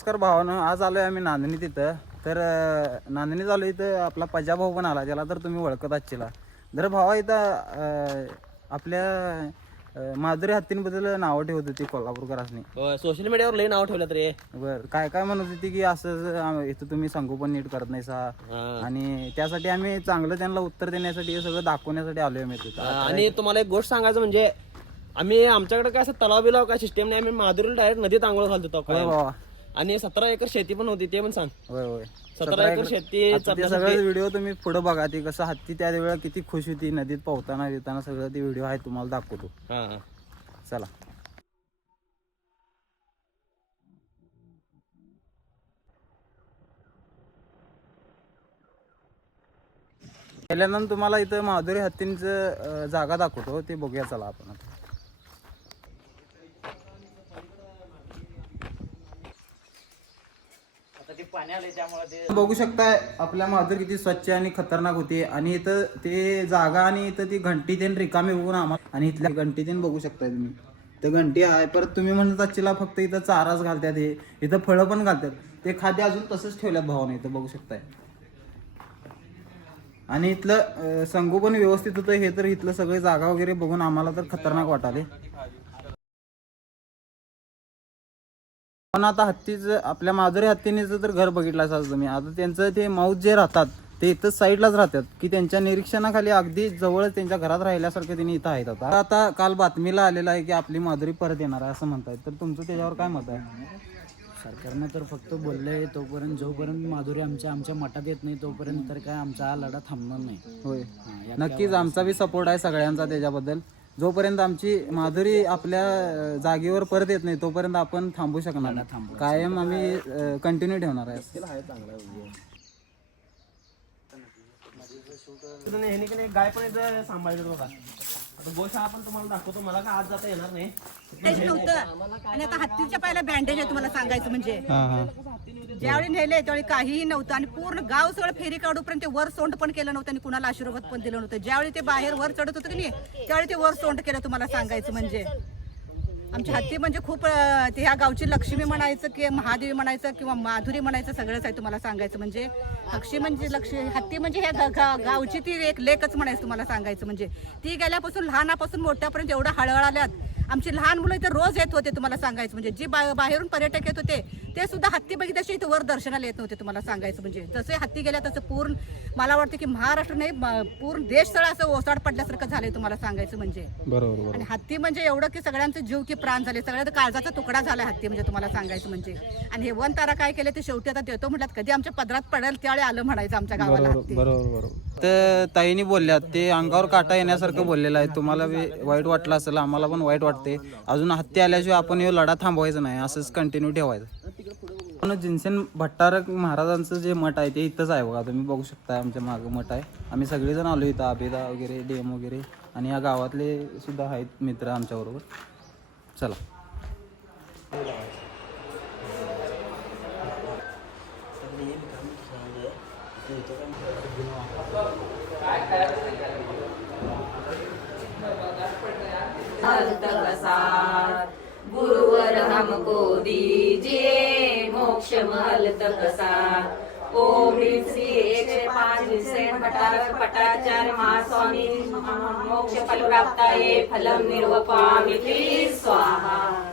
नमस्कार भावानं आज आलोय आम्ही नांदणी तिथं. तर अं, नांदणीत आलो इथं. आपला पजा भाऊ पण आला त्याला तर तुम्ही ओळखत आजचीला जर भावा इथं आपल्या माधुरी हत्तींबद्दल नावं ठेवत होती कोल्हापूरकरांनी सोशल मीडियावर लई नाव ठेवलं रे. बर काय काय म्हणत होती की असं इथं तुम्ही संगोपन नीट करत नाही सा आणि त्यासाठी आम्ही चांगलं त्यांना उत्तर देण्यासाठी हे सगळं दाखवण्यासाठी आलोय आम्ही तिथं. आणि तुम्हाला एक गोष्ट सांगायचं म्हणजे आम्ही आमच्याकडे काय असं तलाव बिलाव काय सिस्टम नाही आम्ही माधुरीला डायरेक्ट नदीत आंघोळ घालतो आणि सतरा एकर शेती पण होती ते पण सांग. होय होय. सतरा एकर शेती आता ते सगळं व्हिडिओ तुम्ही पुढे बघा ते कसं हत्ती त्या वेळेला किती खुश होती नदीत पोहताना येताना सगळं ते व्हिडिओ आहे तुम्हाला दाखवतो. हा हा. चला. पहिल्यांदा तुम्हाला इथं माधुरी हत्तींचं अं, जागा दाखवतो ते बघूया चला आपण आता. बघू शकताय आपल्या माधुर किती स्वच्छ आणि खतरनाक होती. आणि इथं ते जागा आणि इथं ती घंटी तेन रिकामी बघून आम्हाला आणि इथल्या घंटी तेन बघू शकताय तुम्ही. तर घंटी आहे परत तुम्ही म्हणत चिला फक्त इथं चाराच घालतात हे. इथं फळं पण घालतात ते खाद्य अजून तसंच ठेवल्यात भावाने इथं बघू शकताय. आणि इथलं संगोपन व्यवस्थित होतं हे तर इथलं सगळे जागा वगैरे बघून आम्हाला तर खतरनाक वाटाले. पण आता हत्तीचं आपल्या माधुरी हत्तीनेचं तर घर बघितलं असाल तुम्ही आता त्यांचं ते माऊस जे राहतात ते इथं साईडलाच राहतात की त्यांच्या निरीक्षणाखाली अगदी जवळच त्यांच्या घरात राहिल्यासारखं त्यांनी इथं आहेत आता. आता काल बातमीला आलेलं आहे की आपली माधुरी परत येणार आहे असं म्हणतायत. तर तुमचं त्याच्यावर काय मत आहे? सरकारनं तर फक्त बोललंय तोपर्यंत जोपर्यंत माधुरी आमच्या आमच्या मठात येत नाही तोपर्यंत तर काय आमचा हा लढा थांबणार नाही. होय. नक्कीच आमचा बी सपोर्ट आहे सगळ्यांचा त्याच्याबद्दल. जोपर्यंत आमची माधुरी आपल्या जागेवर परत येत नाही तोपर्यंत आपण थांबू शकणार नाही. कायम आम्ही कंटिन्यू ठेवणार आहे. की गाय पण इथं सांभाळते बघा. आता गोशाळा पण तुम्हाला दाखवतो मला काय आज जाता येणार नाही. काहीच नव्हतं. आणि आता हत्तीच्या पहिला बँडेज आहे तुम्हाला सांगायचं म्हणजे. ज्यावेळी नेले त्यावेळी काहीही नव्हतं. आणि पूर्ण गाव सगळं फेरी काढूपर्यंत ते वर सोंड पण केलं नव्हतं आणि कुणाला आशीर्वाद पण दिलं नव्हतं. ज्यावेळी ते बाहेर वर चढत होतं की नाही त्यावेळी ते वर सोंड केलं तुम्हाला सांगायचं म्हणजे. आमची हत्ती म्हणजे खूप अं, ते ह्या गावची लक्ष्मी म्हणायचं की महादेवी म्हणायचं किंवा माधुरी म्हणायचं सगळंच आहे तुम्हाला सांगायचं म्हणजे. हक्षी म्हणजे लक्ष्मी हत्ती म्हणजे ह्या गा- गा- गावची ती एक लेखच म्हणायचं तुम्हाला सांगायचं म्हणजे. ती गेल्यापासून लहानापासून मोठ्यापर्यंत एवढं हळहळ आल्यात. आमची लहान मुलं इथे रोज येत होते तुम्हाला सांगायचं. म्हणजे जी बा- बाहेरून पर्यटक येत होते ते सुद्धा हत्ती बघितल्याशी इथे वर दर्शनाला येत नव्हते तुम्हाला सांगायचं. म्हणजे जसे हत्ती गेल्या तसं पूर्ण मला वाटतं की महाराष्ट्र नाही पूर्ण देश सगळं असं ओसाड पडल्यासारखं झालंय तुम्हाला सांगायचं म्हणजे. बरोबर आणि हत्ती म्हणजे एवढं की सगळ्यांचं जीव की प्राण झाले सगळ्यात काळजाचा तुकडा झाला हत्ती म्हणजे तुम्हाला सांगायचं म्हणजे. आणि हे वन तारा काय केले ते शेवटी आता देतो म्हटलं कधी आमच्या पदरात पडेल त्यावेळी आलं म्हणायचं आमच्या गावाला बरोबर. तर ताईनी बोलल्यात ते अंगावर काटा येण्यासारखं बोललेलं आहे. तुम्हाला बी वाईट वाटलं असेल आम्हाला पण वाईट वाटते अजून हत्या आल्याशिवाय आपण हे लढा थांबवायचा नाही असंच कंटिन्यू ठेवायचं. पण जिनसेन भट्टारक महाराजांचं जे मठ आहे ते इथंच आहे बघा. तुम्ही बघू शकता आमच्या मागं मठ आहे. आम्ही सगळेजण आलो इथं आबेदा वगैरे डेम वगैरे. आणि या गावातले सुद्धा आहेत मित्र आमच्याबरोबर. चला. गुरुवर हमको दीजिए मोक्ष महल तकसा ओम श्री एकशे पाच से पटार पटाचार्य महास्वामी मोक्ष फल प्राप्ताये फलम निर्वपामि स्वाहा.